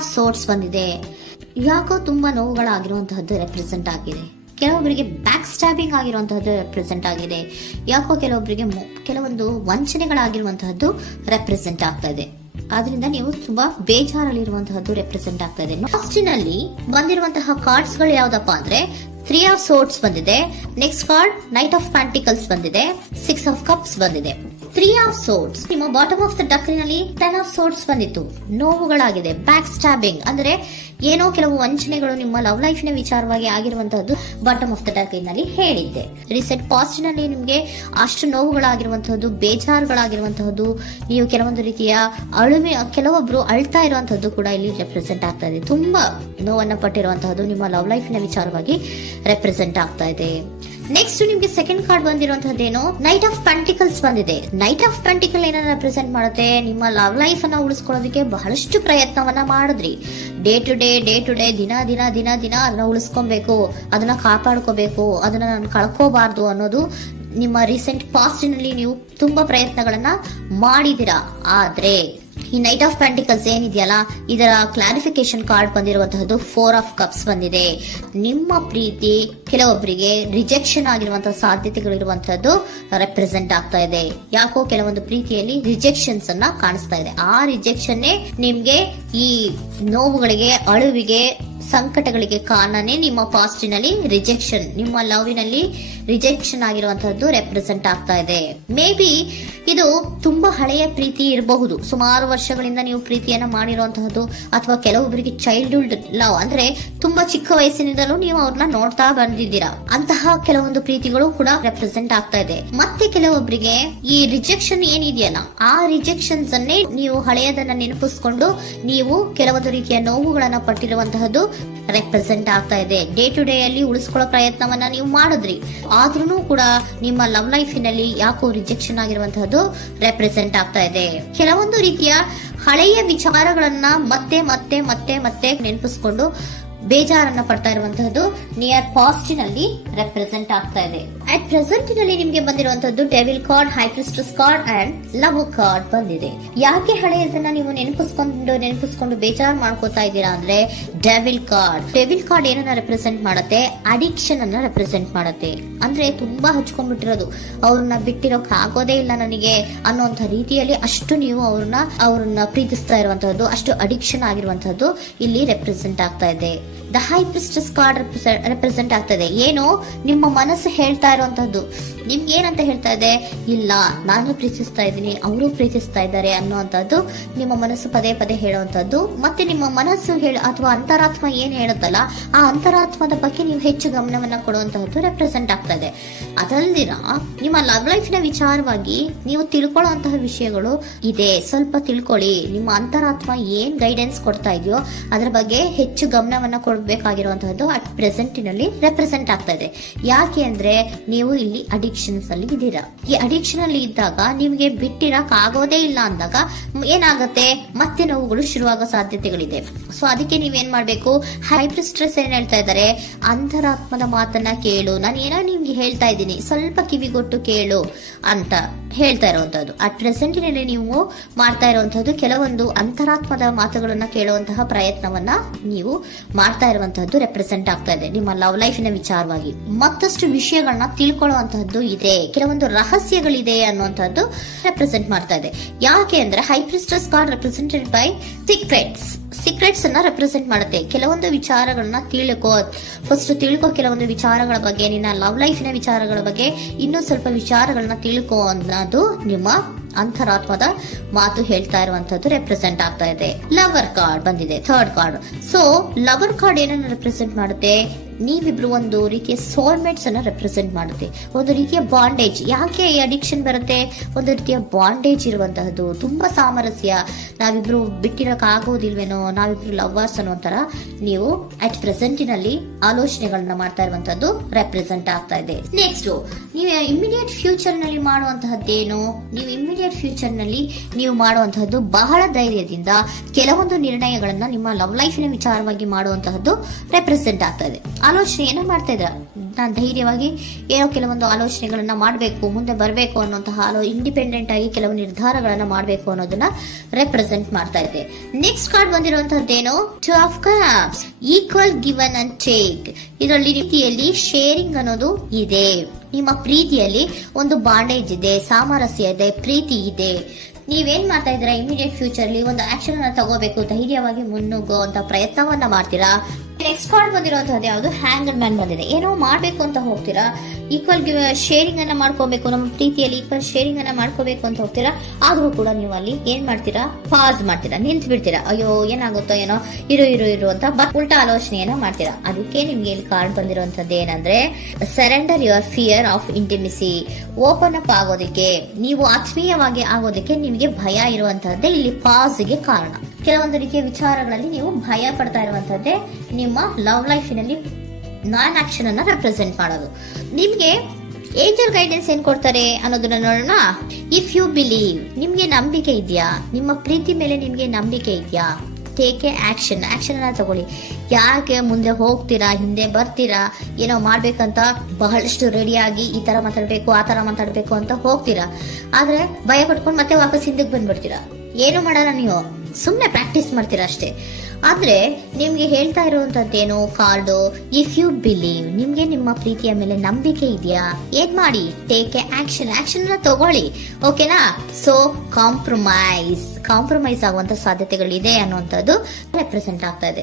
Of swords ಬಂದಿದೆ. ಯಾಕೋ ತುಂಬಾ ನೋವುಗಳಾಗಿರುವಂತಹದ್ದು ರೆಪ್ರೆಸೆಂಟ್ ಆಗಿದೆ. ಕೆಲವೊಬ್ಬರಿಗೆ ಬ್ಯಾಕ್ ಸ್ಟ್ಯಾಬಿಂಗ್ ಆಗಿರುವಂತಹದ್ದು ರೆಪ್ರೆಸೆಂಟ್ ಆಗಿದೆ. ಯಾಕೋ ಕೆಲವೊಬ್ಬರಿಗೆ ಕೆಲವೊಂದು ವಂಚನೆಗಳಾಗಿರುವಂತಹದ್ದು ರೆಪ್ರೆಸೆಂಟ್ ಆಗ್ತಾ ಇದೆ. ಆದ್ರಿಂದ ನೀವು ತುಂಬಾ ಬೇಜಾರಲ್ಲಿರುವಂತಹದ್ದು ರೆಪ್ರೆಸೆಂಟ್ ಆಗ್ತಾ ಇದೆ. ಲಾಸ್ಟಿನಲ್ಲಿ ಬಂದಿರುವಂತಹ ಕಾರ್ಡ್ಸ್ ಗಳು ಯಾವ್ದಪ್ಪ ಅಂದ್ರೆ 3 ಆಫ್ ಸೋರ್ಟ್ಸ್ ಬಂದಿದೆ. Next card knight of pentacles ಬಂದಿದೆ. 6 ಆಫ್ ಕಪ್ಸ್ ಬಂದಿದೆ. 3 ಆಫ್ ಸೋರ್ಟ್ಸ್ ನಿಮ್ಮ ಬಾಟಮ್ ಆಫ್ ದ ಡಕ್ನಲ್ಲಿ 10 ಆಫ್ ಸೋರ್ಟ್ಸ್ ಬಂದಿತ್ತು. ನೋವುಗಳಾಗಿದೆ, ಬ್ಯಾಕ್ ಸ್ಟ್ಯಾಬಿಂಗ್ ಅಂದ್ರೆ ಏನೋ ಕೆಲವು ವಂಚನೆಗಳು ನಿಮ್ಮ ಲವ್ ಲೈಫ್ ನ ವಿಚಾರವಾಗಿ ಆಗಿರುವಂತಹದ್ದು ಬಾಟಮ್ ಆಫ್ ದ ಡಕ್ನಲ್ಲಿ ಹೇಳಿದ್ದೆ. ರೀಸೆಂಟ್ ಪಾಸ್ಟ್ ನಲ್ಲಿ ನಿಮ್ಗೆ ಅಷ್ಟು ನೋವುಗಳಾಗಿರುವಂತಹದ್ದು, ಬೇಜಾರುಗಳಾಗಿರುವಂತಹದ್ದು, ನೀವು ಕೆಲವೊಂದು ರೀತಿಯ ಅಳುಮೆ, ಕೆಲವೊಬ್ರು ಅಳ್ತಾ ಇರುವಂತಹದ್ದು ಕೂಡ ಇಲ್ಲಿ ರೆಪ್ರೆಸೆಂಟ್ ಆಗ್ತಾ ಇದೆ. ತುಂಬಾ ನೋವನ್ನ ಪಟ್ಟಿರುವಂತಹದ್ದು ನಿಮ್ಮ ಲವ್ ಲೈಫ್ ನ ವಿಚಾರವಾಗಿ ರೆಪ್ರೆಸೆಂಟ್ ಆಗ್ತಾ ಇದೆ. ನೆಕ್ಸ್ಟ್ ನಿಮ್ಗೆ ಸೆಕೆಂಡ್ ಕಾರ್ಡ್ ಬಂದಿರುವಂತಹದ್ದೇನು, ನೈಟ್ ಆಫ್ ಪೆಂಟಿಕಲ್ಸ್ ಬಂದಿದೆ. ನೈಟ್ ಆಫ್ ಪೆಂಟಿಕಲ್ ಏನನ್ನ ರೆಪ್ರೆಸೆಂಟ್ ಮಾಡುತ್ತೆ, ನಿಮ್ಮ ಲವ್ ಲೈಫ್ ಅನ್ನ ಉಳಿಸ್ಕೊಳ್ಳೋದಕ್ಕೆ ಬಹಳಷ್ಟು ಪ್ರಯತ್ನವನ್ನ ಮಾಡಿದ್ರಿ. ಡೇ ಟು ಡೇ ದಿನ ಅದನ್ನ ಉಳಿಸ್ಕೊಬೇಕು, ಅದನ್ನ ಕಾಪಾಡ್ಕೋಬೇಕು, ಅದನ್ನ ನಾನು ಕಳ್ಕೋಬಾರ್ದು ಅನ್ನೋದು ನಿಮ್ಮ ರೀಸೆಂಟ್ ಪಾಸ್ಟ್ ನಲ್ಲಿ ನೀವು ತುಂಬಾ ಪ್ರಯತ್ನಗಳನ್ನ ಮಾಡಿದಿರಾ. ಆದ್ರೆ ಈ ನೈಟ್ ಆಫ್ ಪ್ಯಾಂಟಿಕಲ್ಸ್ ಏನಿದೆಯಲ್ಲ, ಇದರ ಕ್ಲಾರಿಫಿಕೇಶನ್ ಕಾರ್ಡ್ ಬಂದಿರುವಂತಹದ್ದು 4 ಆಫ್ ಕಪ್ಸ್ ಬಂದಿದೆ. ನಿಮ್ಮ ಪ್ರೀತಿ ಕೆಲವೊಬ್ಬರಿಗೆ ರಿಜೆಕ್ಷನ್ ಆಗಿರುವಂತಹ ಸಾಧ್ಯತೆಗಳಿರುವಂತಹದ್ದು ರೆಪ್ರೆಸೆಂಟ್ ಆಗ್ತಾ ಇದೆ. ಯಾಕೋ ಕೆಲವೊಂದು ಪ್ರೀತಿಯಲ್ಲಿ ರಿಜೆಕ್ಷನ್ಸ್ ಅನ್ನ ಕಾಣಿಸ್ತಾ ಇದೆ. ಆ ರಿಜೆಕ್ಷನ್ನೇ ನಿಮ್ಗೆ ಈ ನೋವುಗಳಿಗೆ, ಅಳುವಿಗೆ, ಸಂಕಟಗಳಿಗೆ ಕಾರಣನೇ ನಿಮ್ಮ ಪಾಸ್ಟಿನಲ್ಲಿ ರಿಜೆಕ್ಷನ್, ನಿಮ್ಮ ಲವ್ನಲ್ಲಿ ರಿಜೆಕ್ಷನ್ ಆಗಿರುವಂತಹದ್ದು ರೆಪ್ರೆಸೆಂಟ್ ಆಗ್ತಾ ಇದೆ. ಮೇ ಬಿ ಇದು ತುಂಬಾ ಹಳೆಯ ಪ್ರೀತಿ ಇರಬಹುದು. ಸುಮಾರು ವರ್ಷಗಳಿಂದ ನೀವು ಪ್ರೀತಿಯನ್ನ ಮಾಡಿರುವಂತಹದ್ದು, ಅಥವಾ ಕೆಲವೊಬ್ಬರಿಗೆ ಚೈಲ್ಡ್ಹುಡ್ ಲವ್ ಅಂದ್ರೆ ತುಂಬಾ ಚಿಕ್ಕ ವಯಸ್ಸಿನಿಂದಲೂ ನೀವು ಅವ್ರನ್ನ ನೋಡ್ತಾ ಬಂದಿದ್ದೀರಾ. ಅಂತಹ ಕೆಲವೊಂದು ಪ್ರೀತಿಗಳು ಕೂಡ ರೆಪ್ರೆಸೆಂಟ್ ಆಗ್ತಾ ಇದೆ. ಮತ್ತೆ ಕೆಲವೊಬ್ಬರಿಗೆ ಈ ರಿಜೆಕ್ಷನ್ ಏನಿದೆಯಲ್ಲ, ಆ ರಿಜೆಕ್ಷನ್ಸ್ ಅನ್ನೇ ನೀವು ಹಳೆಯದನ್ನ ನೆನಪಿಸ್ಕೊಂಡು ನೀವು ಕೆಲವೊಂದು ರೀತಿಯ ನೋವುಗಳನ್ನ ಪಟ್ಟಿರುವಂತಹದ್ದು ರೆಪ್ರೆಸೆಂಟ್ ಆಗ್ತಾ ಇದೆ. ಡೇ ಟು ಡೇ ಅಲ್ಲಿ ಉಳಿಸ್ಕೊಳ್ಳೋ ಪ್ರಯತ್ನವನ್ನ ನೀವು ಮಾಡಿದ್ರಿ, ಆದ್ರೂ ಕೂಡ ನಿಮ್ಮ ಲವ್ ಲೈಫಿನಲ್ಲಿ ಯಾಕೋ ರಿಜೆಕ್ಷನ್ ಆಗಿರುವಂತಹದ್ದು ರೆಪ್ರೆಸೆಂಟ್ ಆಗ್ತಾ ಇದೆ. ಕೆಲವೊಂದು ರೀತಿಯ ಹಳೆಯ ವಿಚಾರಗಳನ್ನ ಮತ್ತೆ ಮತ್ತೆ ಮತ್ತೆ ಮತ್ತೆ ನೆನಪಿಸ್ಕೊಂಡು ಬೇಜಾರನ್ನ ಪಡ್ತಾ ಇರುವಂತಹದ್ದು ನಿಯರ್ ಪಾಸ್ಟ್ ನಲ್ಲಿ ರೆಪ್ರೆಸೆಂಟ್ ಆಗ್ತಾ ಇದೆ. ಅಟ್ ಪ್ರೆಸೆಂಟ್ ನಲ್ಲಿ ನಿಮ್ಗೆ ಬಂದಿರುವಂತಹದ್ದು devil card, high priestess card and love card ಬಂದಿದೆ. ಯಾಕೆ ಹಳೆಯದನ್ನ ನೀವು ನೆನಪಿಸ್ಕೊಂಡು ಬೇಜಾರು ಮಾಡ್ಕೋತಾ ಇದ್ದೀರಾ ಅಂದ್ರೆ, ಡೆವಿಲ್ ಕಾರ್ಡ್ ಏನನ್ನ ರೆಪ್ರೆಸೆಂಟ್ ಮಾಡುತ್ತೆ, ಅಡಿಕ್ಷನ್ ಅನ್ನ ರೆಪ್ರೆಸೆಂಟ್ ಮಾಡುತ್ತೆ. ಅಂದ್ರೆ ತುಂಬಾ ಹಚ್ಕೊಂಡ್ಬಿಟ್ಟಿರೋದು, ಅವ್ರನ್ನ ಬಿಟ್ಟಿರೋಕ್ ಆಗೋದೇ ಇಲ್ಲ ನನಗೆ ಅನ್ನುವಂತ ರೀತಿಯಲ್ಲಿ ಅಷ್ಟು ನೀವು ಅವ್ರನ್ನ ಪ್ರೀತಿಸ್ತಾ ಇರುವಂತಹದ್ದು, ಅಷ್ಟು ಅಡಿಕ್ಷನ್ ಆಗಿರುವಂತಹದ್ದು ಇಲ್ಲಿ ರೆಪ್ರೆಸೆಂಟ್ ಆಗ್ತಾ ಇದೆ. The high priestess card represent ಆಗ್ತದೆ. ಏನು ನಿಮ್ಮ ಮನಸ್ಸು ಹೇಳ್ತಾ ಇರುವಂತಹದ್ದು, ನಿಮ್ಗೆ ಏನಂತ ಹೇಳ್ತಾ ಇದೆ, ಇಲ್ಲ ನಾನು ಪ್ರೀತಿಸ್ತಾ ಇದ್ದೀನಿ, ಅವರು ಪ್ರೀತಿಸ್ತಾ ಇದ್ದಾರೆ ಅನ್ನುವಂಥದ್ದು ನಿಮ್ಮ ಮನಸ್ಸು ಪದೇ ಪದೇ ಹೇಳುವಂತದ್ದು. ಮತ್ತೆ ನಿಮ್ಮ ಮನಸ್ಸು ಅಥವಾ ಅಂತರಾತ್ಮ ಏನ್ ಹೇಳುತ್ತಲ್ಲ, ಆ ಅಂತರಾತ್ಮದ ಬಗ್ಗೆ ನೀವು ಹೆಚ್ಚು ಗಮನವನ್ನ ಕೊಡುವಂತಹದ್ದು ರೆಪ್ರೆಸೆಂಟ್ ಆಗ್ತಾ ಇದೆ. ಅದಲ್ದಿರ ನಿಮ್ಮ ಲವ್ ಲೈಫ್ ನ ವಿಚಾರವಾಗಿ ನೀವು ತಿಳ್ಕೊಳ್ಳುವಂತಹ ವಿಷಯಗಳು ಇದೆ. ಸ್ವಲ್ಪ ತಿಳ್ಕೊಳ್ಳಿ. ನಿಮ್ಮ ಅಂತರಾತ್ಮ ಏನ್ ಗೈಡೆನ್ಸ್ ಕೊಡ್ತಾ ಇದೆಯೋ ಅದರ ಬಗ್ಗೆ ಹೆಚ್ಚು ಗಮನವನ್ನ ಕೊಡಬೇಕಾಗಿರುವಂತಹದ್ದು ಅಟ್ ಪ್ರೆಸೆಂಟಿನಲ್ಲಿ ರೆಪ್ರೆಸೆಂಟ್ ಆಗ್ತಾ ಇದೆ. ಯಾಕೆ ಅಂದ್ರೆ ನೀವು ಇಲ್ಲಿ ಅಡಿಕ್ಷನ್ಸ್ ಅಲ್ಲಿ ಇದ್ದೀರಾ. ಈ ಅಡಿಕ್ಷನ್ ಅಲ್ಲಿ ಇದ್ದಾಗ ನಿಮ್ಗೆ ಬಿಟ್ಟಿರಕ್ ಆಗೋದೇ ಇಲ್ಲ ಅಂದಾಗ ಏನಾಗುತ್ತೆ, ಮತ್ತೆ ನೋವುಗಳು ಶುರುವಾಗೋ ಸಾಧ್ಯತೆಗಳಿದೆ. ಸೊ ಅದಕ್ಕೆ ನೀವೇನ್ ಮಾಡ್ಬೇಕು, ಹೈ ಪ್ರಿಸ್ಟೆಸ್ ಏನ್ ಹೇಳ್ತಾ ಇದ್ದಾರೆ, ಅಂತರಾತ್ಮದ ಮಾತನ್ನ ಕೇಳು, ನಾನು ಏನೋ ನಿಮ್ಗೆ ಹೇಳ್ತಾ ಇದ್ದೀನಿ, ಸ್ವಲ್ಪ ಕಿವಿಗೊಟ್ಟು ಕೇಳು ಅಂತ ಹೇಳ್ತಾ ಇರುವಂತದ್ದು. ಅಟ್ ಪ್ರೆಸೆಂಟಿನಲ್ಲಿ ನೀವು ಮಾಡ್ತಾ ಇರುವಂತದ್ದು ಕೆಲವೊಂದು ಅಂತರಾತ್ಮದ ಮಾತುಗಳನ್ನ ಕೇಳುವಂತಹ ಪ್ರಯತ್ನವನ್ನ ನೀವು ಮಾಡ್ತಾ ಇರುವಂತಹದ್ದು ರೆಪ್ರೆಸೆಂಟ್ ಆಗ್ತಾ ಇದೆ. ನಿಮ್ಮ ಲವ್ ಲೈಫಿನ ವಿಚಾರವಾಗಿ ಮತ್ತಷ್ಟು ವಿಷಯಗಳನ್ನ ತಿಳ್ಕೊಳ್ಳುವಂತಹದ್ದು ಇದೆ, ಕೆಲವೊಂದು ರಹಸ್ಯಗಳಿದೆ ಅನ್ನುವಂಥದ್ದು ರೆಪ್ರೆಸೆಂಟ್ ಮಾಡ್ತಾ ಇದೆ. ಯಾಕೆ ಅಂದ್ರೆ high priestess card represented by secrets ಅನ್ನ ರೆಪ್ರೆಸೆಂಟ್ ಮಾಡುತ್ತೆ. ಕೆಲವೊಂದು ವಿಚಾರಗಳನ್ನ ತಿಳ್ಕೊ ಕೆಲವೊಂದು ವಿಚಾರಗಳ ಬಗ್ಗೆ, ನಿನ್ನ ಲವ್ ಲೈಫಿನ ವಿಚಾರಗಳ ಬಗ್ಗೆ ಇನ್ನೂ ಸ್ವಲ್ಪ ವಿಚಾರಗಳನ್ನ ತಿಳ್ಕೊ ಅನ್ನೋದು ನಿಮ್ಮ ಅಂತರಾತ್ಮದ ಮಾತು ಹೇಳ್ತಾ ಇರುವಂತದ್ದು ರೆಪ್ರೆಸೆಂಟ್ ಆಗ್ತಾ ಇದೆ. ಲವರ್ ಕಾರ್ಡ್ ಬಂದಿದೆ, third card. So lover card ಏನನ್ನ ರೆಪ್ರೆಸೆಂಟ್ ಮಾಡುತ್ತೆ, ನೀವಿಬ್ರು ಒಂದು ರೀತಿಯ ಸೋಲ್ಮೇಟ್ಸ್ ಅನ್ನ ರೆಪ್ರೆಸೆಂಟ್ ಮಾಡುತ್ತೆ, ಒಂದು ರೀತಿಯ ಬಾಂಡೇಜ್. ಯಾಕೆ ಈ ಅಡಿಕ್ಷನ್ ಬರುತ್ತೆ, ಒಂದು ರೀತಿಯ ಬಾಂಡೇಜ್ ಇರುವಂತಹದ್ದು, ತುಂಬಾ ಸಾಮರಸ್ಯ, ನಾವಿಬ್ರು ಬಿಟ್ಟಿರಕ್ ಆಗೋದಿಲ್ವೇನೋ, ನಾವಿಬ್ರು ಲವರ್ಸ್ ಅನ್ನೋ ತರ ನೀವು ಅಟ್ ಪ್ರೆಸೆಂಟಿನಲ್ಲಿ ಆಲೋಚನೆಗಳನ್ನ ಮಾಡ್ತಾ ಇರುವಂತದ್ದು ರೆಪ್ರೆಸೆಂಟ್ ಆಗ್ತಾ ಇದೆ. ನೆಕ್ಸ್ಟ್ ನೀವು ಇಮಿಡಿಯೇಟ್ ಫ್ಯೂಚರ್ ನಲ್ಲಿ ಮಾಡುವಂತಹದ್ದೇನು, ನೀವು ಮಾಡುವಂತಹದ್ದು ಬಹಳ ಧೈರ್ಯದಿಂದ ಕೆಲವೊಂದು ನಿರ್ಣಯಗಳನ್ನ ನಿಮ್ಮ ಲವ್ ಲೈಫಿನ ವಿಚಾರವಾಗಿ ಮಾಡುವಂತಹದ್ದು ರೆಪ್ರೆಸೆಂಟ್ ಆಗ್ತಾ ಇದೆ. ಆಲೋಚನೆ ಏನೋ ಮಾಡ್ತಾ ಇದ್ರ, ನಾನು ಧೈರ್ಯವಾಗಿ ಏನೋ ಕೆಲವೊಂದು ಆಲೋಚನೆಗಳನ್ನ ಮಾಡಬೇಕು, ಮುಂದೆ ಬರಬೇಕು ಅನ್ನುವಂತಹ ಇಂಡಿಪೆಂಡೆಂಟ್ ಆಗಿ ಕೆಲವು ನಿರ್ಧಾರಗಳನ್ನ ಮಾಡಬೇಕು ಅನ್ನೋದನ್ನ ರೆಪ್ರೆಸೆಂಟ್ ಮಾಡ್ತಾ ಇದೆ. ನೆಕ್ಸ್ಟ್ ಕಾರ್ಡ್ ಬಂದಿರುವಂತಹದ್ದೇನು, two of cups, equal given and take. ಇದರಲ್ಲಿ ರೀತಿಯಲ್ಲಿ ಶೇರಿಂಗ್ ಅನ್ನೋದು ಇದೆ. ನಿಮ್ಮ ಪ್ರೀತಿಯಲ್ಲಿ ಒಂದು ಬಾಂಡೇಜ್ ಇದೆ, ಸಾಮರಸ್ಯ ಇದೆ, ಪ್ರೀತಿ ಇದೆ. ನೀವೇನ್ ಮಾಡ್ತಾ ಇದ್ದೀರಾ, ಇಮಿಡಿಯೇಟ್ ಫ್ಯೂಚರ್ ಅಲ್ಲಿ ಒಂದು ಆಕ್ಷನ್ ಅನ್ನ ತಗೋಬೇಕು, ಧೈರ್ಯವಾಗಿ ಮುನ್ನುಗ್ಗೋ ಅಂತ ಪ್ರಯತ್ನವನ್ನ ಮಾಡ್ತೀರಾ. ನೆಕ್ಸ್ಟ್ ಕಾರ್ಡ್ ಬಂದಿರುವಂತಹದ್ದು ಯಾವುದು, ಹ್ಯಾಂಗರ್ ಮ್ಯಾನ್ ಬಂದಿದೆ. ಏನೋ ಮಾಡ್ಬೇಕು ಅಂತ ಹೋಗ್ತೀರಾ, ಈಕ್ವಲ್ ಶೇರಿಂಗ್ ಅನ್ನ ಮಾಡ್ಕೋಬೇಕು, ನಮ್ಮ ಪ್ರೀತಿಯಲ್ಲಿ ಈಕ್ವಲ್ ಶೇರಿಂಗ್ ಅನ್ನ ಮಾಡ್ಕೋಬೇಕು ಅಂತ ಹೋಗ್ತೀರಾ. ಆದ್ರೂ ಕೂಡ ನೀವು ಅಲ್ಲಿ ಏನ್ ಮಾಡ್ತೀರಾ, ಪಾಸ್ ಮಾಡ್ತೀರಾ, ನಿಂತು ಬಿಡ್ತೀರಾ. ಅಯ್ಯೋ ಏನಾಗುತ್ತೋ ಏನೋ, ಇರು ಅಂತ ಉಲ್ಟಾ ಆಲೋಚನೆಯನ್ನ ಮಾಡ್ತೀರಾ. ಅದಕ್ಕೆ ನಿಮ್ಗೆ ಇಲ್ಲಿ ಕಾರ್ಡ್ ಬಂದಿರುವಂತದ್ದು ಏನಂದ್ರೆ, surrender your fear of intimacy. Open up ಆಗೋದಕ್ಕೆ, ನೀವು ಆತ್ಮೀಯವಾಗಿ ಆಗೋದಕ್ಕೆ ನಿಮಗೆ ಭಯ ಇರುವಂತಹದ್ದೇ ಇಲ್ಲಿ ಪಾಸ್ಗೆ ಕಾರಣ. ಕೆಲವೊಂದು ರೀತಿಯ ವಿಚಾರಗಳಲ್ಲಿ ನೀವು ಭಯ ಪಡ್ತಾ ಇರುವಂತದ್ದೇ ನಿಮ್ಮ ಲವ್ ಲೈಫಿನಲ್ಲಿ ನಾನ್ ಆಕ್ಷನ್ ಅನ್ನ ರೆಪ್ರೆಸೆಂಟ್ ಮಾಡೋದು. ನಿಮ್ಗೆ ಏಂಜಲ್ ಗೈಡೆನ್ಸ್ ಏನ್ ಕೊಡ್ತಾರೆ ಅನ್ನೋದನ್ನ ನೋಡೋಣ. ಇಫ್ ಯು ಬಿಲೀವ್, ನಿಮ್ಗೆ ನಂಬಿಕೆ ಇದೆಯಾ, ನಿಮ್ಮ ಪ್ರೀತಿ ಮೇಲೆ ನಿಮ್ಗೆ ನಂಬಿಕೆ ಇದೆಯಾ, ಟೇಕ್ ಎ ಆಕ್ಷನ್ ಅನ್ನ ತಗೊಳ್ಳಿ. ಯಾಕೆ ಮುಂದೆ ಹೋಗ್ತೀರಾ, ಹಿಂದೆ ಬರ್ತೀರಾ, ಏನೋ ಮಾಡ್ಬೇಕಂತ ಬಹಳಷ್ಟು ರೆಡಿಯಾಗಿ ಈ ತರ ಮಾತಾಡ್ಬೇಕು ಆ ತರ ಮಾತಾಡ್ಬೇಕು ಅಂತ ಹೋಗ್ತೀರಾ. ಆದ್ರೆ ಭಯ ಪಡ್ಕೊಂಡು ಮತ್ತೆ ವಾಪಸ್ ಹಿಂದಕ್ಕೆ ಬಂದ್ಬಿಡ್ತೀರಾ. ಏನು ಮಾಡಲ್ಲ, ನೀವು ಸುಮ್ನೆ ಪ್ರಾಕ್ಟೀಸ್ ಮಾಡ್ತೀರಾ ಅಷ್ಟೇ. ಆದ್ರೆ ನಿಮ್ಗೆ ಹೇಳ್ತಾ ಇರುವಂತದ್ದೇನು ಕಾರ್ಡು, ಇಫ್ ಯು ಬಿಲೀವ್, ನಿಮ್ಗೆ ನಿಮ್ಮ ಪ್ರೀತಿಯ ಮೇಲೆ ನಂಬಿಕೆ ಇದೆಯಾ, ಏನ್ ಮಾಡಿ, ಟೇಕ್ ಎ ಆಕ್ಷನ್ ಅನ್ನ ತಗೊಳ್ಳಿ. ಓಕೆನಾ? ಸೊ ಕಾಂಪ್ರಮೈಸ್ ಆಗುವಂತ ಸಾಧ್ಯತೆಗಳಿದೆ ಅನ್ನುವಂಥದ್ದು ರೆಪ್ರೆಸೆಂಟ್ ಆಗ್ತಾ ಇದೆ.